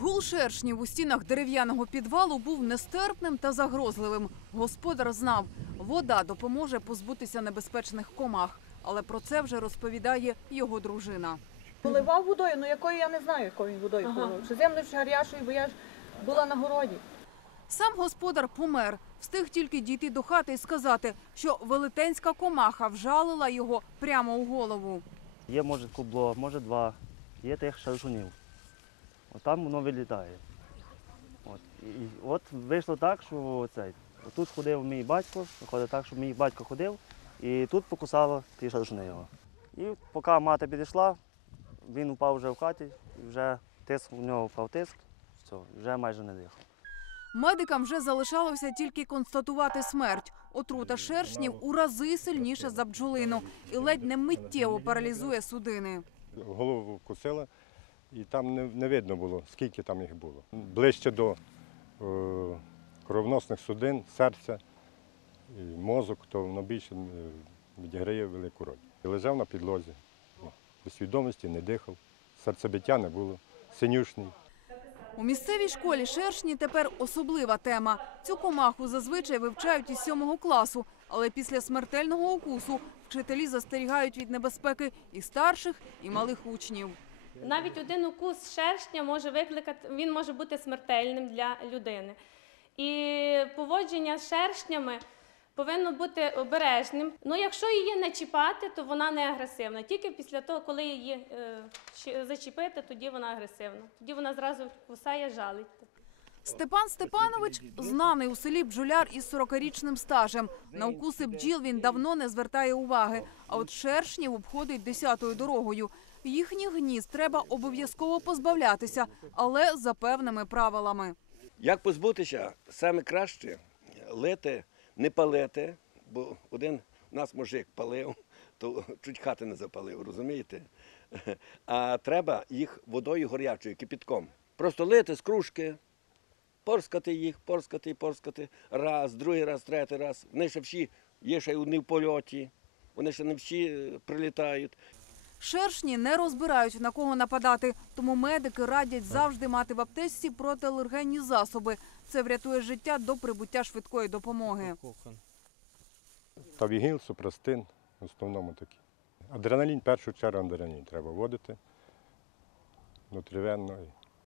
Гул шершнів у стінах дерев'яного підвалу був нестерпним та загрозливим. Господар знав, вода допоможе позбутися небезпечних комах, але про це вже розповідає його дружина. Поливав водою, ну якою я не знаю, якою він водою Ага. поливав. Чи землею, чи гарячою, бо я ж була на городі. Сам господар помер, встиг тільки дійти до хати і сказати, що велетенська комаха вжалила його прямо у голову. Є, може, кубло, може два, є тих шаршунів. От там воно вилітає. От. І і от вийшло так, що цей, тут ходив мій батько, виходить так, що мій батько ходив, і тут покусало ті шаршуни його. І поки мати підійшла, він упав вже в хаті, і вже тиск у нього впав тиск, все, вже майже не дихав. Медикам вже залишалося тільки констатувати смерть. Отрута шершнів у рази сильніша за бджолину і ледь не миттєво паралізує судини. голову вкусила, і там не, не видно було, скільки там їх було. Ближче до е, кровоносних судин, серця і мозок, то воно більше е, відіграє велику роль. Лежав на підлозі, без свідомості, не дихав, серцебиття не було, синюшний. У місцевій школі шершні тепер особлива тема. Цю комаху зазвичай вивчають із сьомого класу, але після смертельного укусу вчителі застерігають від небезпеки і старших, і малих учнів. Навіть один укус шершня може викликати, він може бути смертельним для людини. І поводження з шершнями повинно бути обережним. Ну, якщо її не чіпати, то вона не агресивна. Тільки після того, коли її е, зачепити, тоді вона агресивна. Тоді вона зразу кусає, жалить. Степан Степанович знаний у селі бджоляр із 40-річним стажем. На укуси бджіл він давно не звертає уваги, а от шершнів обходить десятою дорогою. Їхніх гнізд треба обов'язково позбавлятися, але за певними правилами. Як позбутися? Саме краще лити, не палити, бо один нас мужик палив, то чуть хати не запалив, розумієте? А треба їх водою горячою, кипітком. Просто лити з кружки, порскати їх, порскати і порскати. Раз, другий раз, третій раз. Вони ще всі є ще не в польоті, вони ще не всі е, прилітають. Шершні не розбирають на кого нападати, тому медики радять завжди мати в аптечці протиалергенні засоби. Це врятує життя до прибуття швидкої допомоги. Тавігіл, супрастин, в основному такі. Адреналін, першу чергу адреналін треба вводити внутрівенно. і